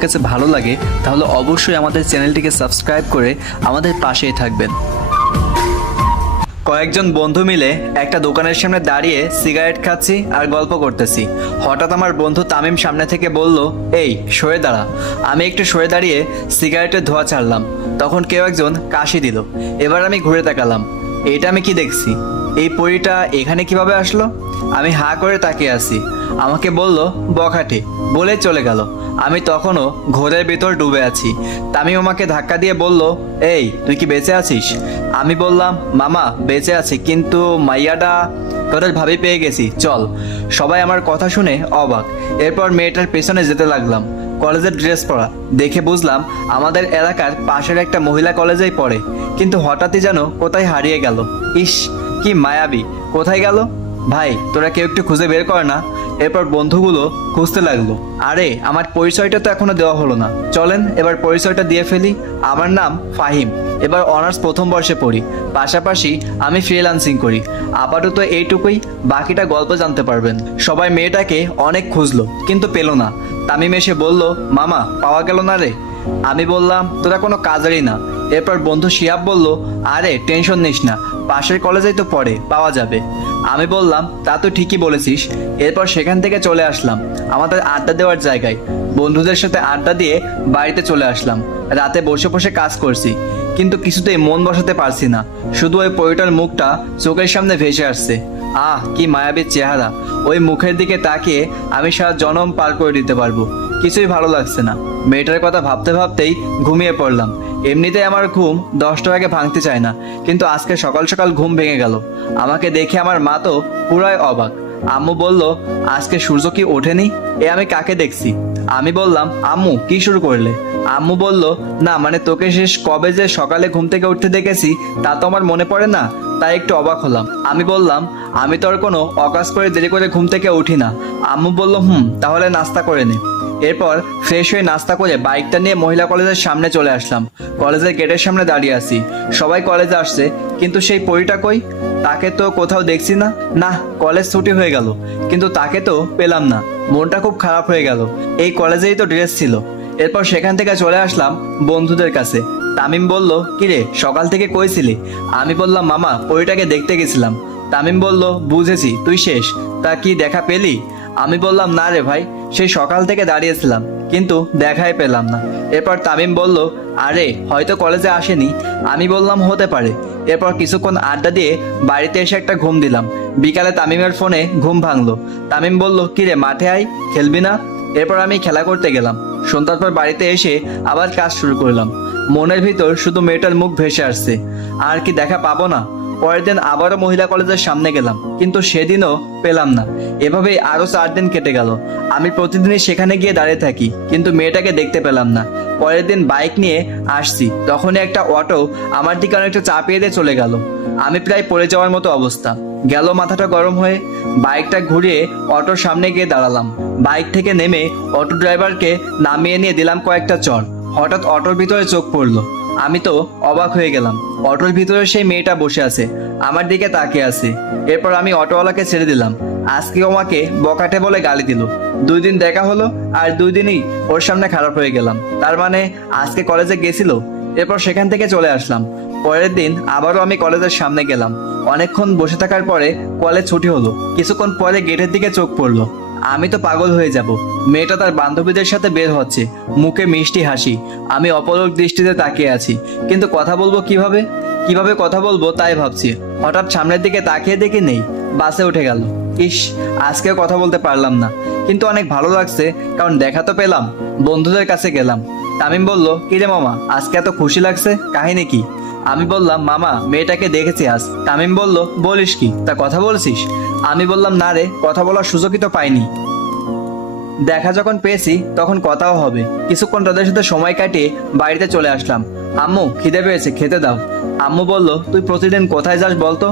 কাছে ভালো লাগে তাহলে অবশ্যই আমাদের চ্যানেলটিকে সাবস্ক্রাইব করে আমাদের পাশেই থাকবেন। কয়েকজন বন্ধু মিলে একটা দোকানের সামনে দাঁড়িয়ে সিগারেট খাচ্ছি আর গল্প করতেছি। হঠাৎ আমার বন্ধু তামিম সামনে থেকে বলল, এই সরে দাঁড়া। আমি একটু সরে দাঁড়িয়ে সিগারেটের ধোঁয়া ছাড়লাম, তখন কেউ একজন কাশি দিল। এবার আমি ঘুরে তাকালাম, এটা আমি কি দেখছি? এই পরীটা এখানে কিভাবে আসলো? আমি হাঁ করে তাকিয়ে আছি। আমাকে বলল বখাটে, বলে চলে গেল। আমি তখনও ঘোরের ভিতর ডুবে আছি। তামিম আমাকে ধাক্কা দিয়ে বলল, এই তুই কি বেঁচে আছিস? আমি বললাম, মামা বেঁচে আছি, কিন্তু মাইয়াটা তোদের ভাবি পেয়ে গেছি, চল। সবাই আমার কথা শুনে অবাক। এরপর মেয়েটার পেছনে যেতে লাগলাম। কলেজের ড্রেস পরা দেখে বুঝলাম আমাদের এলাকার পাশের একটা মহিলা কলেজেই পড়ে, কিন্তু হঠাৎই যেন কোথায় হারিয়ে গেল। ইস কি মায়াবী, কোথায় গেল? ভাই তোরা কেউ একটু খুঁজে বের কর না। এরপর বন্ধুগুলো খুঁজতে লাগলো। আরে আমার পরিচয়টা তো এখনো দেওয়া হলো না, চলেন এবার পরিচয়টা দিয়ে ফেলি। আমার নাম ফাহিম, এবার অনার্স প্রথম বর্ষে পড়ি, পাশাপাশি আমি ফ্রিল্যান্সিং করি। আপাতত এইটুকুই, বাকিটা গল্প জানতে পারবেন। সবাই মেয়েটাকে অনেক খুঁজলো কিন্তু পেল না। তামিম এসে বলল, মামা পাওয়া গেল না রে। আমি বললাম, তোরা কোনো কাজেরই না। এরপর বন্ধু শিহাব বলল, আরে টেনশন নিস না, পাশের কলেজেই তো পড়ে, পাওয়া যাবে। আমি বললাম, তা তো ঠিকই বলেছিস। এরপর সেখান থেকে চলে আসলাম আমাদের আড্ডা দেওয়ার জায়গায়। বন্ধুদের সাথে আড্ডা দিয়ে বাড়িতে চলে আসলাম। রাতে বসে বসে কাজ করছি, কিন্তু কিছুতেই মন বসাতে পারছি না। শুধু ওই পরিটার মুখটা চোখের সামনে ভেসে আসছে। আহ কি মায়াবী চেহারা! ওই মুখের দিকে তাকিয়ে আমি সারা জনম পার করে দিতে পারবো। কিছুই ভালো লাগছে না। মেয়েটার কথা ভাবতে ভাবতেই ঘুমিয়ে পড়লাম। এমনিতেই আমার ঘুম 10টার আগে ভাঙতে চায় না, কিন্তু আজকে সকাল সকাল ঘুম ভেঙে গেল। আমাকে দেখে আমার মা তো পুরাই অবাক। আম্মু বলল, আজকে সূর্য কি ওঠেনি? এ আমি কাকে দেখছি? আমি বললাম, আম্মু কি শুরু করলে? আম্মু বলল, না মানে তোকে শেষ কবে যে সকালে ঘুম থেকে উঠতে দেখেছি তা তো আমার মনে পড়ে না, তাই একটু অবাক হলাম। আমি বললাম, আমি তো আর কোনো অকাজ করে দেরি করে ঘুম থেকে উঠি না। আম্মু বলল, তাহলে নাস্তা করে নে। এরপর ফ্রেশ হয়ে নাস্তা করে বাইকটা নিয়ে মহিলা কলেজের সামনে চলে আসলাম। কলেজের গেটের সামনে দাঁড়িয়ে আছি। সবাই কলেজে আসছে, কিন্তু সেই পরীটা কই? তাকে তো কোথাও দেখছি না। না, কলেজ ছুটি হয়ে গেল, কিন্তু তাকে তো পেলাম না। মনটা খুব খারাপ হয়ে গেল। এই কলেজেই তো ড্রেস ছিল। এরপর সেখান থেকে চলে আসলাম বন্ধুদের কাছে। তামিম বলল, কিরে সকাল থেকে কই ছিলি? আমি বললাম, মামা পরীটাকে দেখতে গেছিলাম। তামিম বলল, বুঝেছি তুই শেষ, তা কি দেখা পেলি? আমি বললাম, না রে ভাই, সেই সকাল থেকে দাঁড়িয়েছিলাম কিন্তু দেখাই পেলাম না। এরপর তামিম বলল, আরে হয়তো কলেজে আসেনি। আমি বললাম, হতে পারে। এরপর কিছুক্ষণ আড্ডা দিয়ে বাড়িতে এসে একটা ঘুম দিলাম। বিকালে তামিমের ফোনে ঘুম ভাঙলো। তামিম বলল, কিরে মাঠে আয়, খেলবি না? এরপর আমি খেলা করতে গেলাম। সন্ধ্যার পর বাড়িতে এসে আবার কাজ শুরু করলাম। মনের ভিতর শুধু মেয়েটার মুখ ভেসে আসছে, আর কি দেখা পাবো না? পরের দিন আবারও মহিলা কলেজের সামনে গেলাম, কিন্তু সেদিনও পেলাম না। এভাবেই আরো 4 দিন কেটে গেল। আমি প্রতিদিনই সেখানে গিয়ে দাঁড়িয়ে থাকি, কিন্তু মেয়েটাকে দেখতে পেলাম না। পরের দিন বাইক নিয়ে আসছি, তখনই একটা অটো আমার দিকে অনেকটা চাপিয়ে দিয়ে চলে গেল। আমি প্রায় পড়ে যাওয়ার মতো অবস্থা। গেল মাথাটা গরম হয়ে। বাইকটা ঘুরিয়ে অটোর সামনে গিয়ে দাঁড়ালাম। বাইক থেকে নেমে অটো ড্রাইভারকে নামিয়ে নিয়ে দিলাম কয়েকটা চড়। হঠাৎ অটোর ভিতরে চোখ পড়লো। আমি তো অবাক হয়ে গেলাম। অটোর ভিতরে সেই মেয়েটা বসে আছে, আমার দিকে তাকিয়ে আছে। এরপর আমি অটোওয়ালাকে ছেড়ে দিলাম। আজকে আমাকে বকাটে বলে গালি দিল। 2 দিন দেখা হলো, আর 2 দিনই ওর সামনে খারাপ হয়ে গেলাম। তার মানে আজকে কলেজে গেছিল। এরপর সেখান থেকে চলে আসলাম। পরের দিন আবারও আমি কলেজের সামনে গেলাম। অনেকক্ষণ বসে থাকার পরে কলেজ ছুটি হলো। কিছুক্ষণ পরে গেটের দিকে চোখ পড়লো। আমি তো পাগল হয়ে যাব। মেয়েটা তার বান্ধবীদের সাথে বের হচ্ছে, মুখে মিষ্টি হাসি। আমি অপলক দৃষ্টিতে তাকিয়ে আছি, কিন্তু কথা বলবো কিভাবে? কিভাবে কথা বলবো তাই ভাবছি। হঠাৎ সামনের দিকে তাকিয়ে দেখি নেই, বাসে উঠে গেল। ইস, আজকেও কথা বলতে পারলাম না, কিন্তু অনেক ভালো লাগছে, কারণ দেখা তো পেলাম। বন্ধুদের কাছে গেলাম। তামিম বলল, কিরে মামা আজকে এত খুশি লাগছে, কাহিনী কি? আমি বললাম, মামা মেয়েটাকে দেখেছি আজ। তামিম বলল, বলিস কি, তা কথা বলছিস? আমি বললাম, না রে, কথা বলার সুযোগই তো পাইনি। দেখা যখন পেয়েছি তখন কথাও হবে। কিছুক্ষণ তাদের সাথে সময় কাটিয়ে বাড়িতে চলে আসলাম। আম্মু খিদে পেয়েছে, খেতে দাও। আম্মু বলল, তুই প্রতিদিন কোথায় যাস বলতো?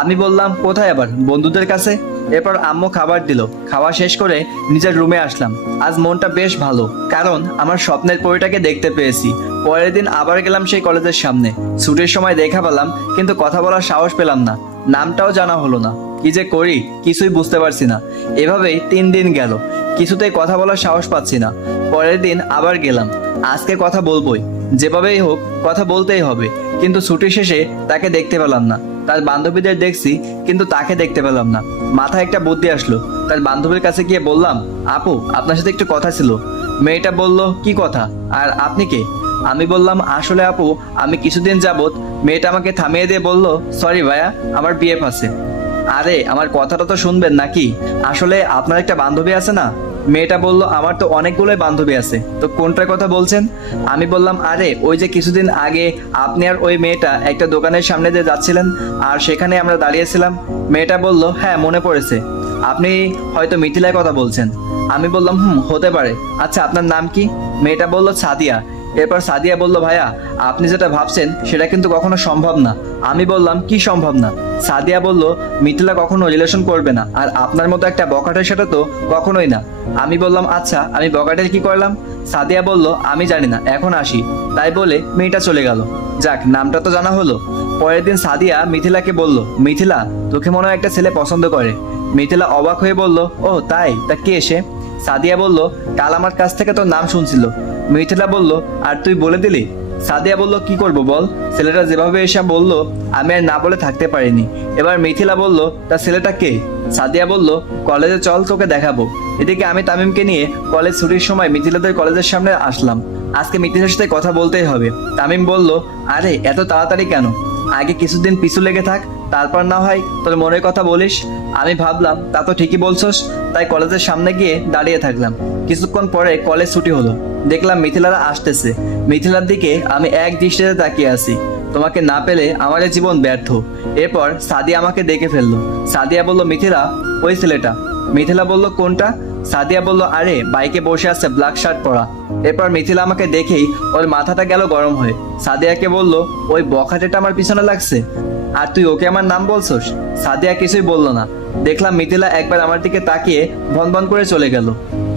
আমি বললাম, কোথায় আবার, বন্ধুদের কাছে। এরপর আম্মু খাবার দিল। খাওয়া শেষ করে নিজের রুমে আসলাম। আজ মনটা বেশ ভালো, কারণ আমার স্বপ্নের পরীটাকে দেখতে পেয়েছি। পরের দিন আবার গেলাম সেই কলেজের সামনে। ছুটির সময় দেখা পেলাম, কিন্তু কথা বলার সাহস পেলাম না, নামটাও জানা হলো না। কি যে করি কিছুই বুঝতে পারছি না। এভাবেই 3 দিন গেল, কিছুতেই কথা বলার সাহস পাচ্ছি না। পরের দিন আবার গেলাম, আজকে কথা বলবোই, যেভাবেই হোক কথা বলতেই হবে। কিন্তু ছুটির শেষে তাকে দেখতে পেলাম না। তার বান্ধবীদের দেখছি, কিন্তু তাকে দেখতে পেলাম না। মাথায় একটা বুদ্ধি আসলো, তার বান্ধবীর কাছে গিয়ে বললাম, আপু আপনার সাথে একটু কথা ছিল। মেয়েটা বলল, কি কথা, আর আপনি কে? আমি বললাম, আসলে আপু আমি কিছুদিন যাবত। মেয়েটা আমাকে থামিয়ে দিয়ে বলল, সরি ভাইয়া, আমার বিএফ আছে। আরে আমার কথাটা তো শুনবেন নাকি? আসলে আপনার একটা বান্ধবী আছে না? মেয়েটা বলল, আমার তো অনেকগুলোই বান্ধবী আছে, তো কোনটার কথা বলছেন? আমি বললাম, আরে ওই যে কিছুদিন আগে আপনি আর ওই মেয়েটা একটা দোকানের সামনে দিয়ে যাচ্ছিলেন, আর সেখানে আমরা দাঁড়িয়েছিলাম। মেয়েটা বলল, হ্যাঁ মনে পড়েছে, আপনি হয়তো মিথিলার কথা বলছেন। আমি বললাম, হতে পারে। আচ্ছা আপনার নাম কি? মেয়েটা বলল, সাদিয়া। এরপর সাদিয়া বলল, ভাইয়া আপনি যেটা ভাবছেন সেটা কিন্তু কখনো সম্ভব না। আমি বললাম, কি সম্ভব না? সাদিয়া বলল, মিথিলা কখনো রিলেশন করবে না, আর আপনার মতো একটা বখাটের সাথে তো কখনোই না। আমি বললাম, আচ্ছা আমি বখাটের কি করলাম? সাদিয়া বলল, আমি জানি না, এখন আসি। তাই বলে মেয়েটা চলে গেল। যাক, নামটা তো জানা হলো। পরের দিন সাদিয়া মিথিলাকে বলল, মিথিলা তোকে মনে হয় একটা ছেলে পছন্দ করে। মিথিলা অবাক হয়ে বলল, ও তাই, তা কে এসে? সাদিয়া বলল, কাল আমার কাছ থেকে তোর নাম শুনছিল। মিথিলা বলল, আর তুই বলে দিলি? সাদিয়া বলল, কি করব বল, ছেলেটা যেভাবে এসে বলল আমি আর না বলে থাকতে পারিনি। এবার মিথিলা বলল, তা ছেলেটা কে? সাদিয়া বলল, কলেজে চল তোকে দেখাবো। এদিকে আমি তামিমকে নিয়ে কলেজ ছুটির সময় মিথিলাদের কলেজের সামনে আসলাম। আজকে মিথিলার সাথে কথা বলতেই হবে। তামিম বলল, আরে এত তাড়াতাড়ি কেন? আগে কিছুদিন পিছু লেগে থাক, তারপর না হয় তোর মনের কথা বলিস। আমি ভাবলাম তা তো ঠিকই বলছস, তাই কলেজের সামনে গিয়ে দাঁড়িয়ে থাকলাম। কিছুক্ষণ পরে কলেজ ছুটি হলো, দেখলাম মিথিলারা আসতেছে। মিথিলার দিকে আমি এক দৃষ্টিতে তাকিয়ে আছি। তোমাকে না পেলে আমার এই জীবন ব্যর্থ। এরপর সাদিয়া আমাকে দেখে ফেললো। সাদিয়া বলল, মিথিলা ওই ছেলেটা। মিথিলা বলল, কোনটা? সাদিয়া বলল, আরে বাইকে বসে আছে, ব্ল্যাক শার্ট পরা। এরপর মিথিলা আমাকে দেখেই ওর মাথাটা গেল গরম হয়ে। সাদিয়াকে বলল, ওই বখাটেটা আমার পিছনে লাগছে, আর তুই ওকে আমার নাম বলছস? সাদিয়া কিছুই বলল না। দেখলাম মিথিলা একবার আমার দিকে তাকিয়ে ভন ভন করে চলে গেল,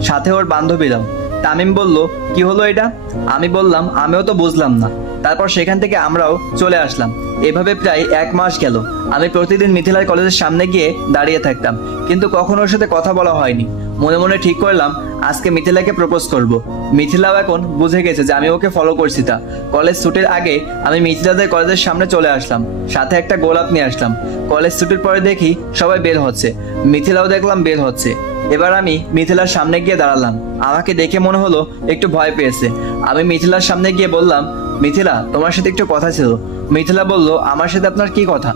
সাথে ওর বান্ধবীরাও। তামিম বলল, কি হলো এটা? আমি বললাম, আমিও তো বুঝলাম না। তারপর সেখান থেকে আমরাও চলে আসলাম। এভাবে প্রায় 1 মাস গেল। আমি প্রতিদিন মিথিলার কলেজের সামনে গিয়ে দাঁড়িয়ে থাকতাম, কিন্তু কখনো ওর সাথে কথা বলা হয়নি। মনে মনে ঠিক করলাম আজকে মিথিলাকে প্রপোজ করব। মিথিলাও এখন বুঝে গেছে যে আমি ওকে ফলো করছি। তা কলেজ ছুটির আগে আমি মিথিলাদের কলেজের সামনে চলে আসলাম, সাথে একটা গোলাপ নিয়ে আসলাম। কলেজ ছুটির পরে দেখি সবাই বের হচ্ছে, মিথিলাও দেখলাম বের হচ্ছে। এবার আমি মিথিলার সামনে গিয়ে দাঁড়ালাম। আমাকে দেখে মনে হলো একটু ভয় পেয়েছে। আমি মিথিলার সামনে গিয়ে বললাম, মিথিলা তোমার সাথে একটু কথা ছিল। মিথিলা বলল, আমার সাথে আপনার কি কথা?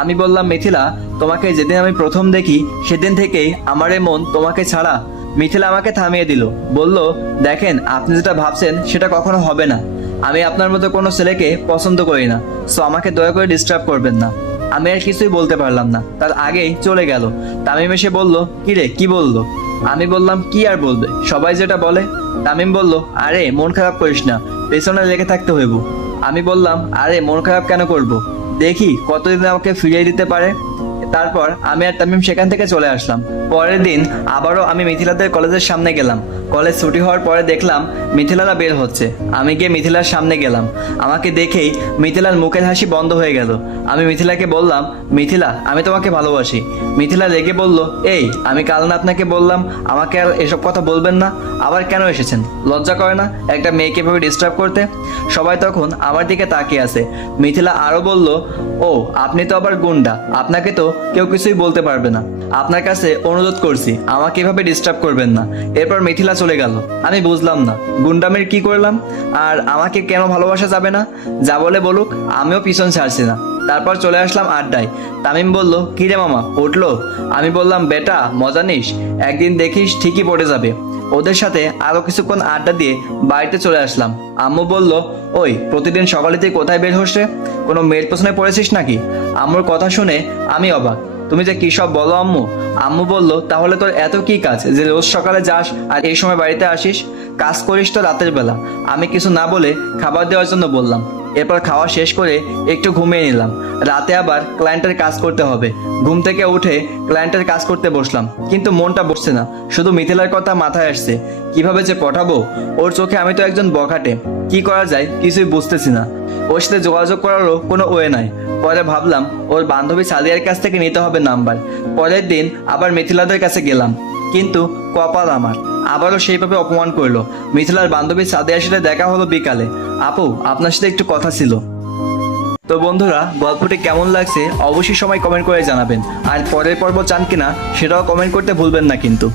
আমি বললাম, মিথিলা তোমাকে যেদিন আমি প্রথম দেখি সেদিন থেকেই আমার এই মন তোমাকে ছাড়া। মিথিলা আমাকে থামিয়ে দিল, বলল, দেখেন আপনি যেটা ভাবছেন সেটা কখনো হবে না। আমি আপনার মতো কোনো ছেলেকে পছন্দ করি না, সো আমাকে দয়া করে ডিস্টার্ব করবেন না। আমি আর কিছুই বলতে পারলাম না, তার আগেই চলে গেল। তামিম এসে বলল, কি রে কি বললো? আমি বললাম, কি আর বলবে, সবাই যেটা বলে। তামিম বলল, আরে মন খারাপ করিস না, পেছনে লেগে থাকতে হইব। আমি বললাম, আরে মন খারাপ কেন করব, দেখি কতদিন আমাকে ফিরিয়ে দিতে পারে। তারপর আমি আর তামিম সেখান থেকে চলে আসলাম। পরের দিন আবারও আমি মিথিলাদের কলেজের সামনে গেলাম। কলেজ ছুটি হওয়ার পরে দেখলাম মিথিলারা বের হচ্ছে। আমি গিয়ে মিথিলার সামনে গেলাম। আমাকে দেখেই মিথিলার মুখের হাসি বন্ধ হয়ে গেল। আমি মিথিলাকে বললাম, মিথিলা আমি তোমাকে ভালোবাসি। মিথিলা রেগে বলল, এই আমি কাল না আপনাকে বললাম আমাকে আর এসব কথা বলবেন না, আবার কেন এসেছেন? লজ্জা করে না একটা মেয়েকে এভাবে ডিস্টার্ব করতে? সবাই তখন আমার দিকে তাকিয়ে আছে। মিথিলা আরো বলল, ও আপনি তো আবার গুন্ডা, আপনাকে তো কেউ কিছুই বলতে পারবে না। আপনার কাছে অনুরোধ করছি আমাকে এভাবে ডিস্টার্ব করবেন না। এরপর মিথিলা চলে গেল। আমি বুঝলাম না গুন্ডামের কি করলাম, আর আমাকে কেন ভালোবাসা যাবে না? যা বলে বলুক, আমিও পিছন ছাড়ছি না। তারপর চলে আসলাম আড্ডায়। তামিম বলল, কি রে মামা উঠলো? আমি বললাম, বেটা মজা নিস, একদিন দেখিস ঠিকই পড়ে যাবে। ওদের সাথে আরো কিছুক্ষণ আড্ডা দিয়ে বাড়িতে চলে আসলাম। আম্মু বলল, ওই প্রতিদিন সকালে তুই কোথায় বের হোস রে? কোনো মেয়ের পেছনে পড়েছিস নাকি? আম্মুর কথা শুনে আমি অবাক, তুমি যে কি সব বলো আম্মু। আম্মু বলল, তাহলে তোর এত কি কাজ যে রোজ সকালে যাস আর এই সময় বাড়িতে আসিস? কাজ করিস তো রাতের বেলা। আমি কিছু না বলে খাবার দেওয়ার জন্য বললাম। এরপর খাওয়া শেষ করে একটু ঘুমিয়ে নিলাম। রাতে আবার ক্লায়েন্টের কাজ করতে হবে। ঘুম থেকে উঠে ক্লায়েন্টের কাজ করতে বসলাম, কিন্তু মনটা বসছে না। শুধু মিথিলার কথা মাথায় আসছে, কিভাবে যে পটাবো। ওর চোখে আমি তো একজন বখাটে, কি করা যায় কিছুই বুঝতেছি না। ওর সাথে যোগাযোগ করারও কোনো ওয়ে নাই। পরে ভাবলাম ওর বান্ধবী সাদিয়ার কাছ থেকে নিতে হবে নাম্বার। পরের দিন আবার মিথিলাদের কাছে গেলাম, কিন্তু কপাল আমার, আবারও সেইভাবে অপমান করলো। মিথিলার বান্ধবী সাদিয়ার সাথে দেখা হলো বিকালে। আপু, আপনার সাথে একটু কথা ছিল। তো বন্ধুরা, গল্পটি কেমন লাগছে অবশ্যই সময় কমেন্ট করে জানাবেন, আর পরের পর্ব চান কিনা সেটাও কমেন্ট করতে ভুলবেন না কিন্তু।